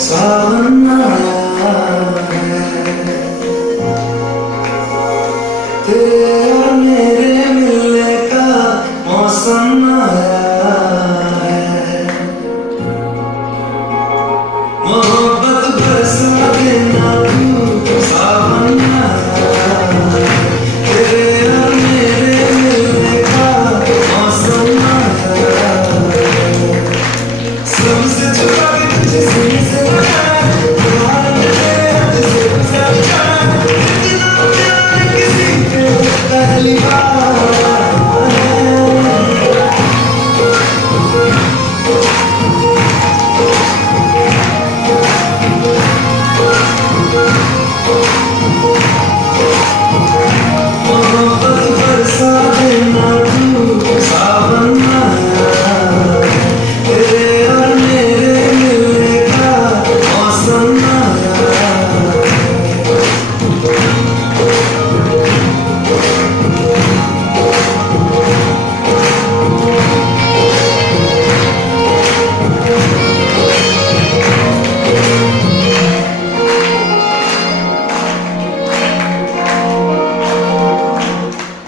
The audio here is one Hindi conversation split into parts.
सावन आया है, तेरे और मेरे मिलने का मौसम आया है। मोहब्बत बरसा देना तू, सावन आया है, तेरे और मेरे मिलने का मौसम आया है। सबसे छुपा के तुझे सीने से लगाया, तुम्हारे मेरे हाथ से गुजर जाए, इतना प्यार किसी पे पहली बार है। मोहब्बत बरसा देना तू, सावन आया है, तेरे और मेरे मिलने का मौसम आया है।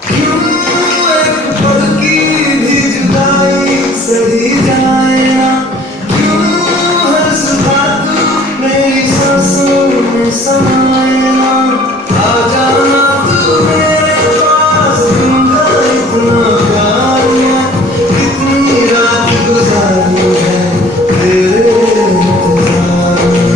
क्यों एक पल की भी जुदाई सही जाए ना, क्यों हर सुबह तू मेरी सांसों में समाए ना। आ जाना तू मेरे पास, दूंगा इतना प्यार है, कितनी रात गुजारी है तेरे इंतजार में।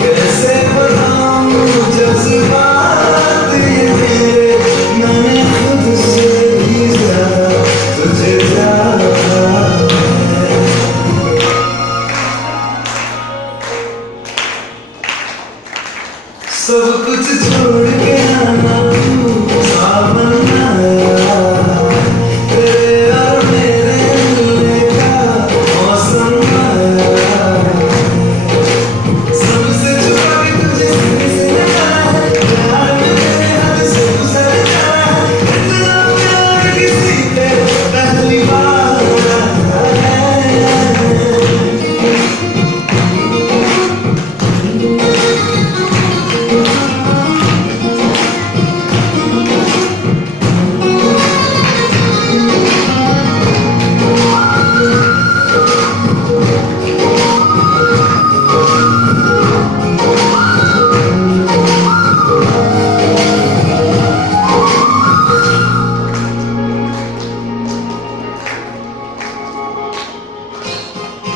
कैसे बताऊं जज्बात ये मेरे, मैंने खुद से भी ज्यादा तुझे प्यार है। सब कुछ छोड़ के आना तू, सावन आया है, तेरे और मेरे मिलने का मौसम आया है। सबसे छुपा के तुझे सीने से लगाया, प्यार में मेरे हाथ से गुजर जाए, इतना प्यार किसी पे पहली बार है।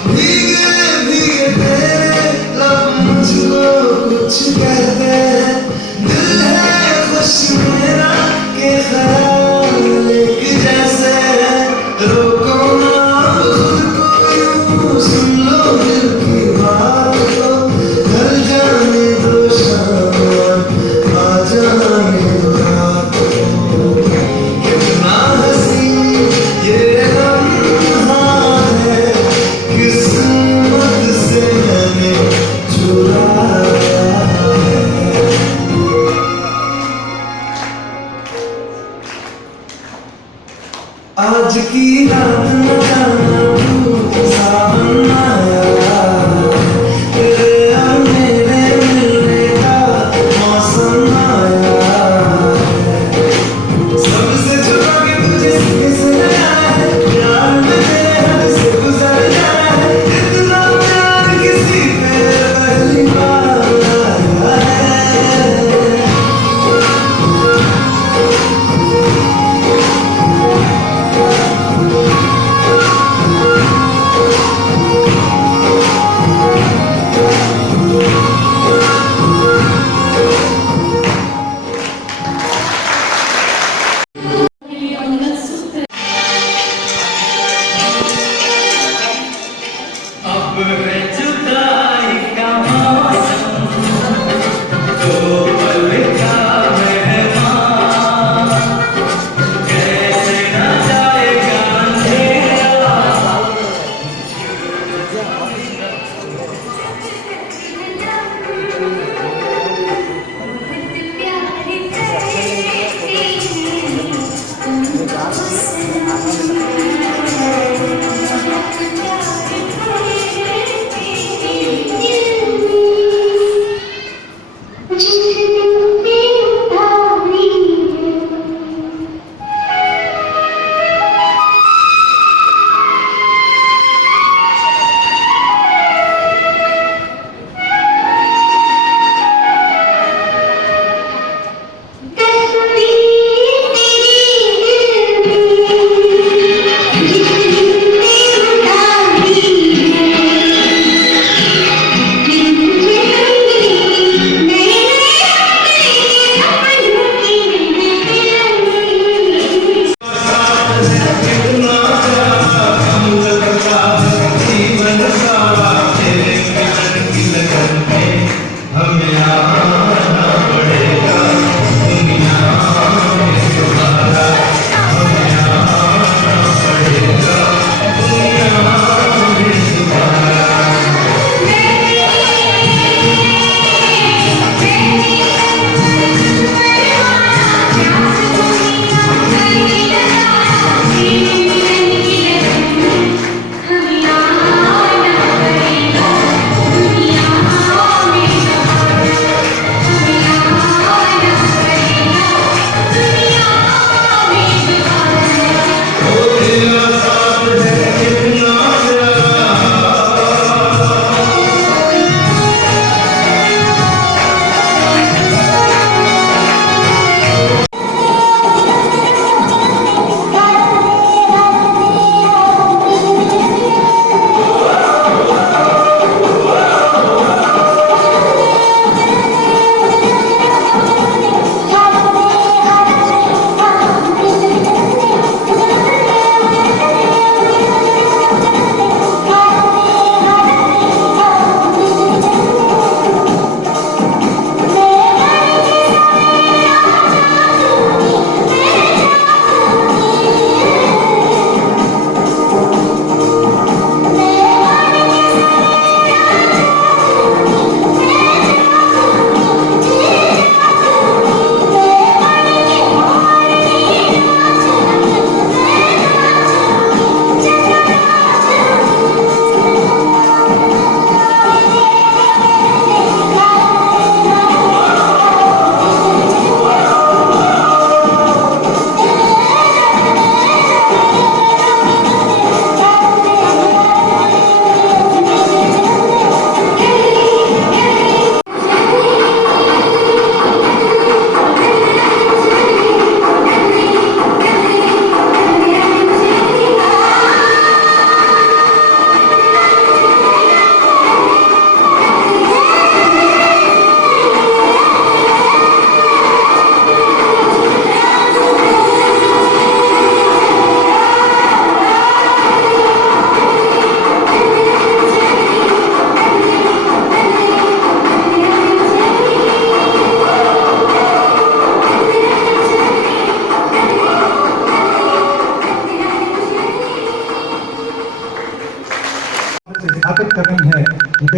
भीगे भीगे तेरे लब मुझको कुछ कहते हैं, दिल है खुश मेरा के ख्याल एक जैसे है। रोको ना खुद को यूं, सुन लो दिल की बात को, ढल जाने दो शाम, आ जाने दो रात को। कितना हसीन ये लम्हा है, किस्मत से मैंने चुराया है।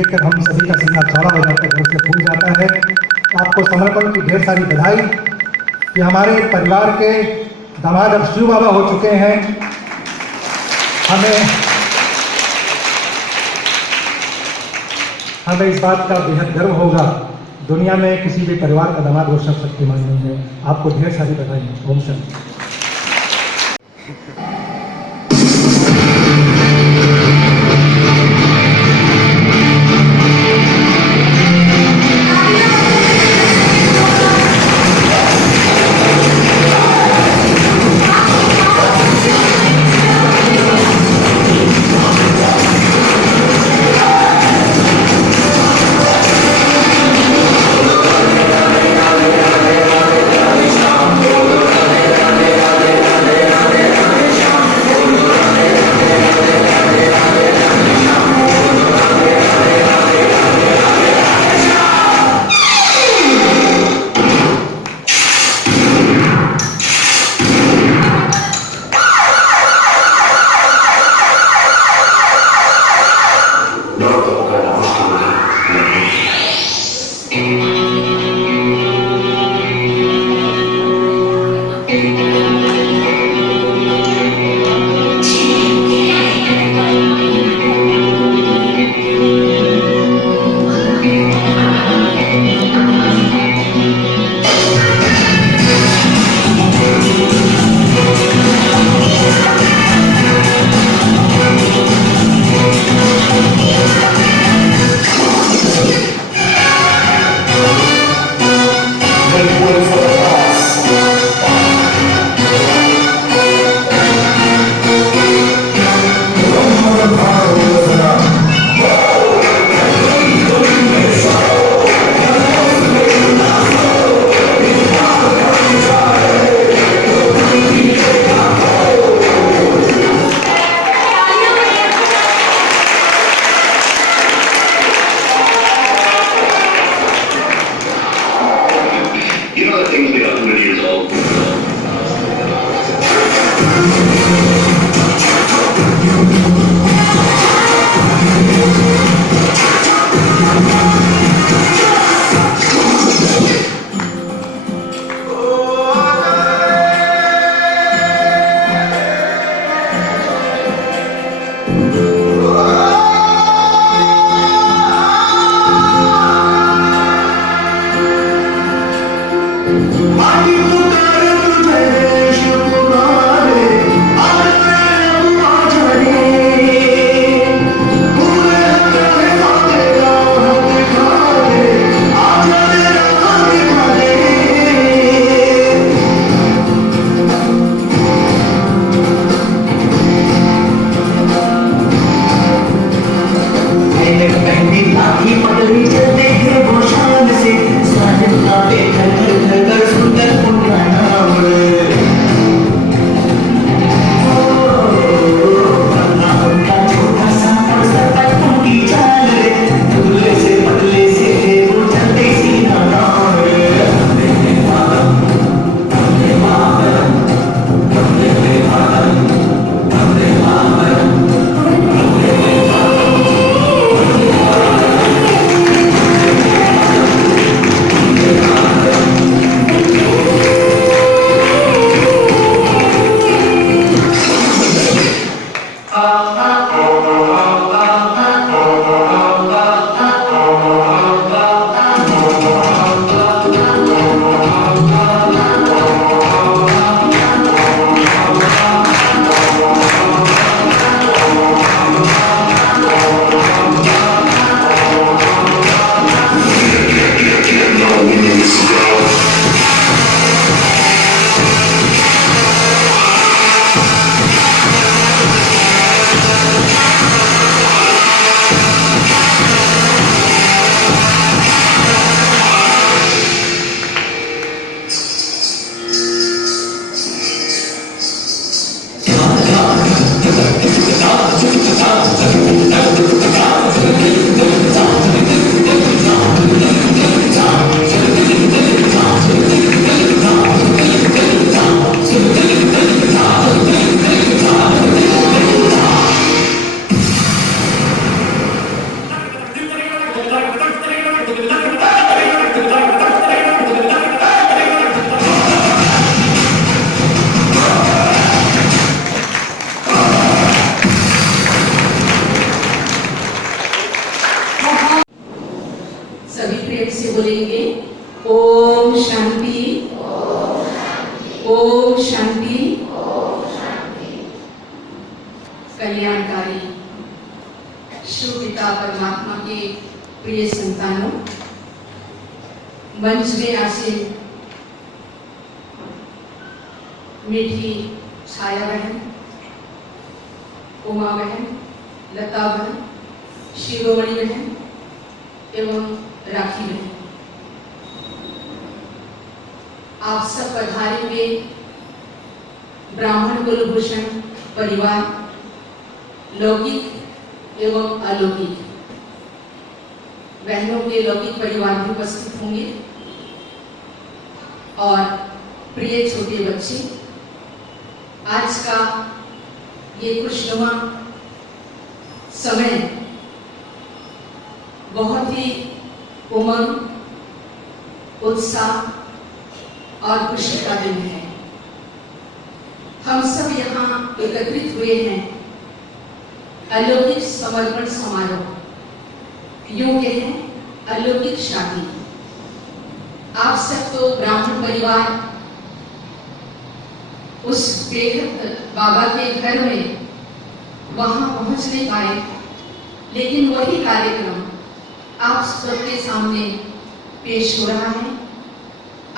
देखकर हम सभी का सीना चौड़ा हो जाता है, घर से फूल जाता है। आपको समर्पण की ढेर सारी बधाई कि हमारे परिवार के दामाद अब शिव बाबा हो चुके हैं। हमें इस बात का बेहद गर्व होगा, दुनिया में किसी भी परिवार का दामाद वो शक्तिमान नहीं है। आपको ढेर सारी बधाई। ओम शांति। प्रेम से बोलेंगे ओम शांति, ओम शांति। कल्याणकारी शिव पिता परमात्मा के प्रिय संतानों, मंच में आसीन मीठी छाया बहन, उमा बहन, लता बहन, शिरोमणि बहन एवं राखी बहन, आप सब पधारे हुए ब्राह्मण कुलभूषण परिवार, लौकिक एवं अलौकिक बहनों के लौकिक परिवार भी उपस्थित होंगे और प्रिय छोटे बच्चे, आज का ये खुशनुमा समय बहुत ही उमंग, उत्साह और खुशी का दिन है। हम सब यहाँ एकत्रित हुए हैं अलौकिक समर्पण समारोह, यूं कहें अलौकिक शादी। आप सब तो ब्राह्मण परिवार उस बेहद बाबा के घर में वहां पहुंच नहीं पाए, लेकिन वही कार्यक्रम आप सबके सामने पेश हो रहा है।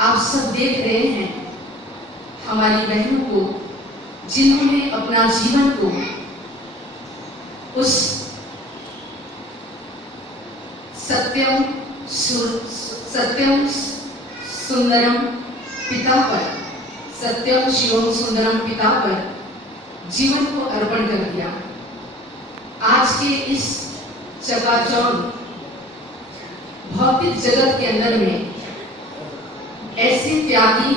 आप सब देख रहे हैं हमारी बहनों को, जिन्होंने अपना जीवन को उस सत्यम सुंदरम पिता पर, सत्यम शिवम सुंदरम पिता पर जीवन को अर्पण कर दिया। आज के इस चकाचौंध भौतिक जगत के अंदर में ऐसे त्यागी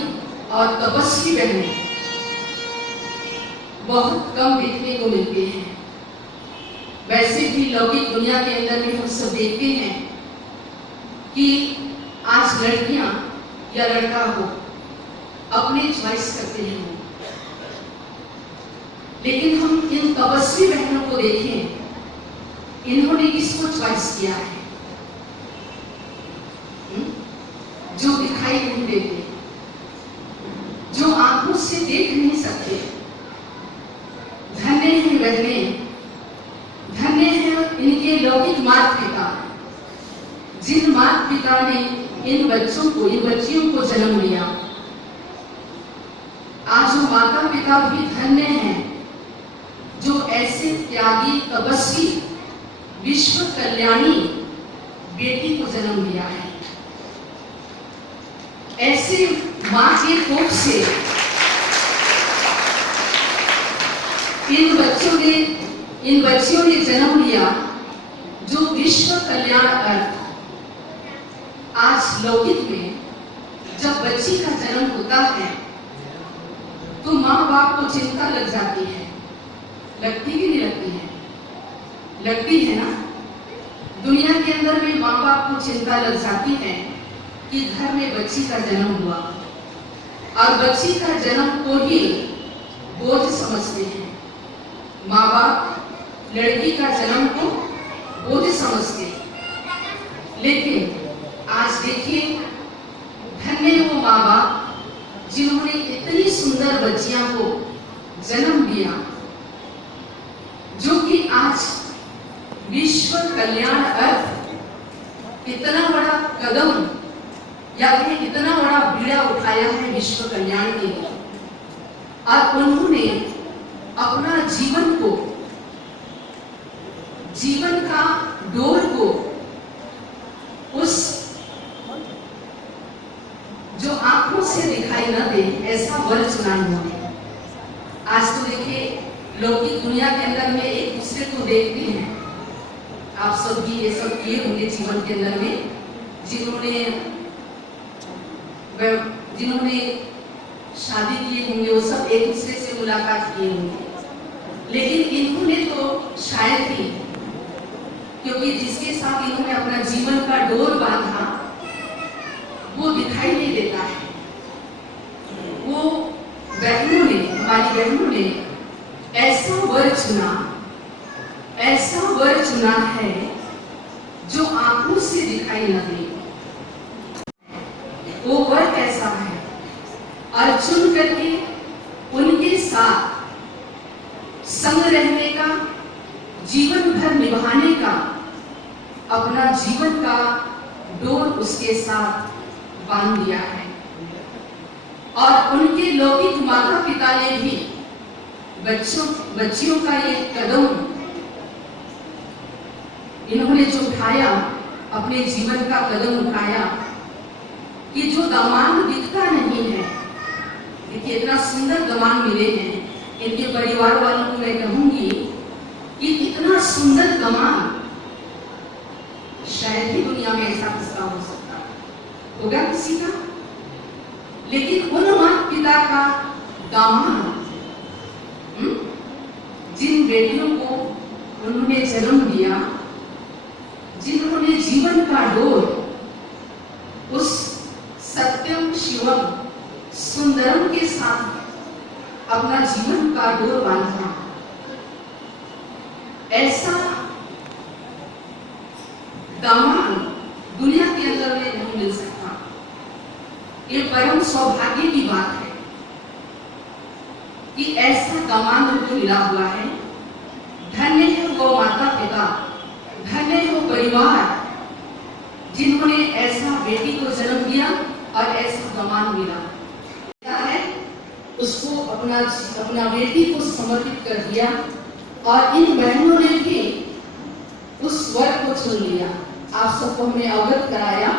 और तपस्वी बहनें बहुत कम देखने को मिलते हैं। वैसे भी लौकिक दुनिया के अंदर में हम सब देखते हैं कि आज लड़कियां या लड़का हो अपने चॉइस करते हैं, लेकिन हम इन तपस्वी बहनों को देखें, इन्होंने किसको चॉइस किया है? जो दिखाई नहीं देते, जो आंखों से देख नहीं सकते। धन्य है बहनें, धन्य है इनके लौकिक माता पिता, जिन माता पिता ने इन बच्चों को, इन बच्चियों को जन्म लिया। आज वो माता पिता भी धन्य हैं जो ऐसे त्यागी तपस्वी विश्व कल्याणी बेटी को जन्म दिया है। ऐसे मां के कोख से इन बच्चियों ने जन्म लिया जो विश्व कल्याण अर्थ। आज लौकिक में जब बच्ची का जन्म होता है तो माँ बाप को चिंता लग जाती है, लगती कि नहीं लगती है? लगती है ना। दुनिया के अंदर में माँ बाप को चिंता लग जाती है कि घर में बच्ची का जन्म हुआ, और बच्ची का जन्म को ही बोझ समझते हैं। माँ बाप लड़की का जन्म को बोझ समझते हैं। लेकिन आज देखिए, धन्य वो माँ बाप जिन्होंने इतनी सुंदर बच्चियां को जन्म दिया, जो कि आज विश्व कल्याण अर्थ इतना बड़ा कदम या फिर इतना बड़ा बीड़ा उठाया है विश्व कल्याण के लिए, और उन्होंने अपना जीवन को, जीवन का डोर को उस जो आंखों से दिखाई न दे ऐसा वर चुना उन्होंने। आज तो देखिए लौकिक दुनिया के अंदर में एक दूसरे को देखते हैं। आप सब भी ये सब किए होंगे जीवन के अंदर में, जिन्होंने शादी किए होंगे वो सब एक दूसरे से मुलाकात किए होंगे। लेकिन इन्होंने तो शायद ही, क्योंकि जिसके साथ इन्होंने अपना जीवन का डोर बांधा वो दिखाई नहीं देता है। वो बहनों ने, हमारी बहनों ने ऐसा वर चुना, ऐसा वर चुना है जो आंखों से दिखाई न दे, वो वर कैसा है और चुन करके उनके साथ संग रहने का, जीवन भर निभाने का, अपना जीवन का डोर उसके साथ बांध दिया है। और उनके लौकिक माता पिता ने भी बच्चियों का ये कदम इन्होंने जो उठाया, अपने जीवन का कदम उठाया कि जो दामाद दिखता नहीं है, देखिए इतना सुंदर दामाद मिले हैं। इनके परिवार वालों को मैं कहूंगी कि इतना सुंदर दामाद शायद ही दुनिया में ऐसा किस्सा हो सकता होगा किसी का, लेकिन उन माता पिता का दामाद, जिन बेटियों को उन्होंने जन्म दिया, जिन्होंने जीवन का डोर उस सत्यम शिवम सुंदरम के साथ अपना जीवन का डोर बांधा, ऐसा दामाद दुनिया के अंदर में नहीं मिल सकता। ये परम सौभाग्य की बात है कि ऐसा दामाद हमको मिला हुआ है। धन्य है वो माता पिता, धन्य है वो परिवार जिन्होंने ऐसा बेटी को जन्म दिया और ऐसा दामाद मिला है, उसको अपना बेटी को समर्पित कर दिया। और इन बहनों ने भी उस वर को चुन लिया। आप सबको हमने अवगत कराया,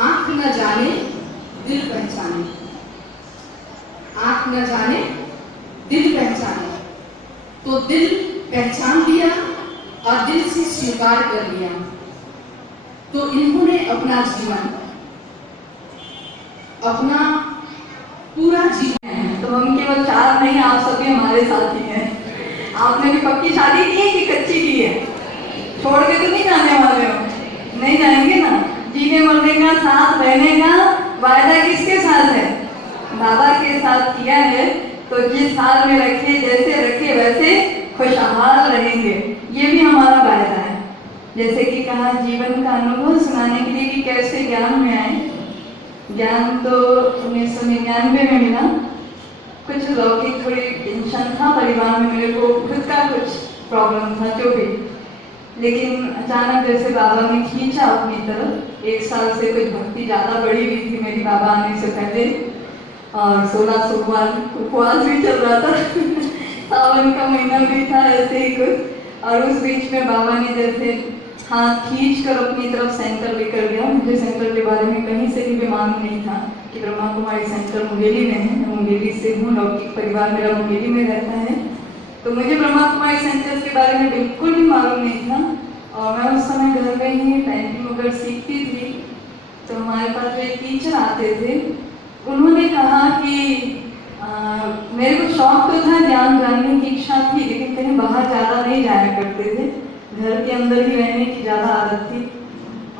आंख न जाने दिल पहचाने, आंख न जाने दिल पहचाने, तो दिल पहचान लिया और दिल से स्वीकार कर लिया। तो इन्होंने अपना जीवन, अपना पूरा जीवन, तो हम केवल 4 नहीं, आप सभी हमारे साथी हैं। आपने भी पक्की शादी की है कि कच्ची की है? छोड़ के तो नहीं जाने वाले हो? नहीं जाएंगे ना। जीने मरने का, साथ रहने का वायदा किसके साथ है? बाबा के साथ किया है। तो जिस हाल में रखे, जैसे रखे वैसे खुशहाल रहेंगे, ये भी हमारा वायदा है। जैसे कि कहा, जीवन का अनुभव सुनाने के लिए कि कैसे ज्ञान में आए। ज्ञान तो 1999 में मिला। कुछ लौकिक थोड़ी टेंशन था परिवार में, मेरे को खुद का कुछ प्रॉब्लम था जो भी, लेकिन अचानक जैसे बाबा ने खींचा अपनी तरफ। 1 साल से कुछ भक्ति ज़्यादा बढ़ी हुई थी मेरी बाबा आने से पहले, और 16 सोमवार उपवास भी चल रहा था सावन का महीना भी था, ऐसे ही कुछ। और उस बीच में बाबा ने जैसे हाथ खींच कर अपनी तरफ सेंटर लेकर गया। मुझे सेंटर के बारे में कहीं से भी मालूम नहीं था कि ब्रह्मा कुमारी सेंटर मुंगेली में है। मैं मुंगेली से हूँ, लौकिक परिवार मेरा मुंगेली में रहता है। तो मुझे ब्रह्मा कुमारी सेंटर के बारे में बिल्कुल भी मालूम नहीं था। और मैं उस समय घर में ही पेंटिंग वगैरह सीखती थी। तो हमारे पास जो एक टीचर आते थे, उन्होंने कहा कि मेरे को शौक तो था, ज्ञान जानने की इच्छा थी, लेकिन कहीं बाहर ज़्यादा नहीं जाया करते थे। घर के अंदर ही रहने की ज़्यादा आदत थी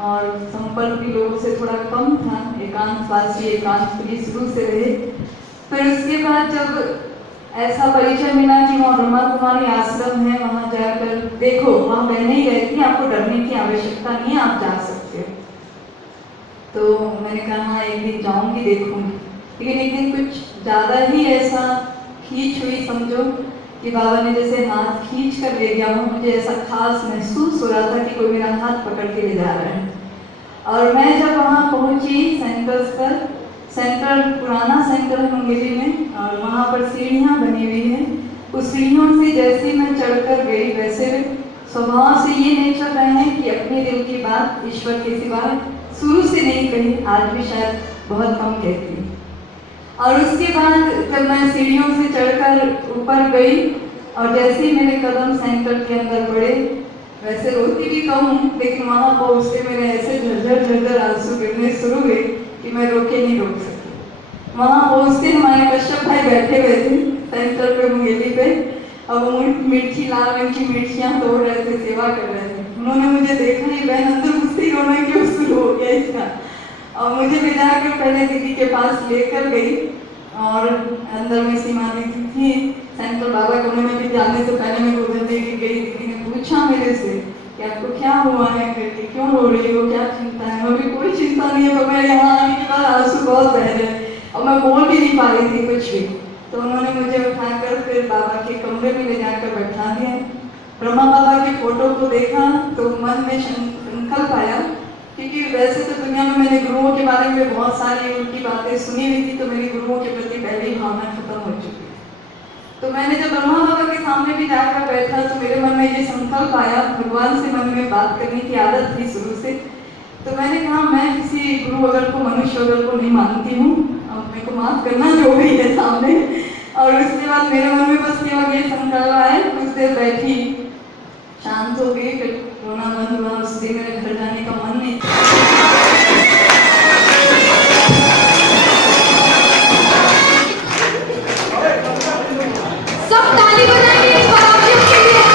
और संपर्क भी लोगों से थोड़ा कम था। एकांतवासी, एकांत प्रिय शुरू से रहे। फिर उसके बाद जब ऐसा परिचय मिला कि वहाँ ब्रह्मा कुमारी आश्रम है, वहाँ जाकर देखो, वहाँ बहनें ही रहती, आपको डरने की आवश्यकता नहीं है, आप जा सकते हो। तो मैंने कहा एक दिन जाऊँगी, देखूँगी। लेकिन एक दिन कुछ ज़्यादा ही ऐसा खींच हुई, समझो कि बाबा ने जैसे हाथ खींच कर ले गया हो। मुझे ऐसा खास महसूस हो रहा था कि कोई मेरा हाथ पकड़ के ले जा रहा है। और मैं जब वहाँ पहुँची सेंटर्स पर, सेंटर पुराना सेंटर है मुंगेली में, और वहाँ पर सीढ़ियाँ बनी हुई हैं। उस सीढ़ियों से जैसे मैं चढ़कर गई, वैसे स्वभाव से ये नेचर रहे हैं कि अपने दिल की बात ईश्वर के सिवा शुरू से नहीं कही, आज भी शायद बहुत कम कहती हूँ। और उसके बाद जब मैं सीढ़ियों से चढ़कर ऊपर गई और जैसे ही मेरे कदम सेंटर के अंदर बढ़े, वैसे रोती भी कम हूँ, लेकिन वहाँ पहुँचते मेरे ऐसे झरझर आंसू गिरने शुरू हुए कि मैं नहीं रोक सकी। वहाँ पहुँचते हमारे कश्यप भाई बैठे हुए थे सेंटर पे मुंगेली पे, और वो मिर्ची, लाल रंग की मिर्चियाँ तोड़ रहे थे, सेवा कर रहे थे। उन्होंने मुझे देखा ही, बहन अंदर घुसती रोना क्यों शुरू हो गया इसका। और मुझे ले जाकर पहले दीदी के पास लेकर गई, और अंदर में सीमा दीदी थी। सेंटर बाबा कमरे में भी जाने से पहले मैं उधर लेके गई। दीदी ने पूछा मेरे से कि आपको क्या हुआ है करके, क्यों रो रही हो, क्या चिंता है। मम्मी कोई चिंता नहीं है, पर मैं यहाँ आने के बाद आंसू बहुत बह रहे और मैं बोल भी नहीं पा रही थी कुछ भी। तो उन्होंने मुझे उठाकर फिर बाबा के कमरे में ले जाकर बैठा दिया। ब्रह्मा बाबा के फोटो को देखा तो मन में संकल्प आया, क्योंकि वैसे तो दुनिया में मैंने गुरुओं के बारे में बहुत सारी उनकी बातें सुनी हुई थी, तो मेरी गुरुओं के प्रति पहले ही भावना खत्म हो चुकी थी। तो मैंने जब ब्रह्मा बाबा के सामने भी जाकर बैठा तो मेरे मन में ये संकल्प आया, भगवान से मन में बात करने की आदत थी शुरू से। तो मैंने कहा मैं किसी गुरु अगर को, मनुष्य अगर को नहीं मानती हूँ, अब मेरे को माफ करना जो भी है सामने। और उसके बाद मेरे मन में बस केवल ये संकल्प आया, कुछ देर बैठी, शांत हो गई, फिर रोना बंद हुआ। उस दिन मेरे घर जाने का मन नहीं। सब ताली बजाइए इस बारातियों के लिए।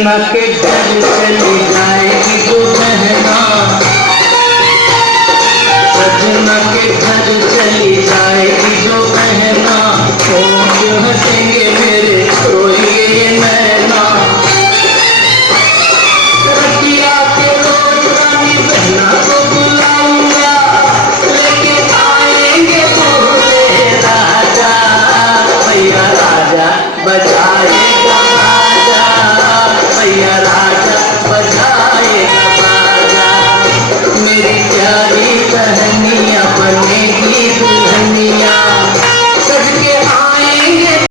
सजना के घर चली जाएगी जो बहना, सजना के घर चली जाएगी जो बहना, होंठ हंसेंगे मेरे रोएंगे ये नैना। रतिया के रोज रानी बहना को बुलाऊंगा, लेके आएंगे दूल्हे राजा, भैया राजा बजाएंगे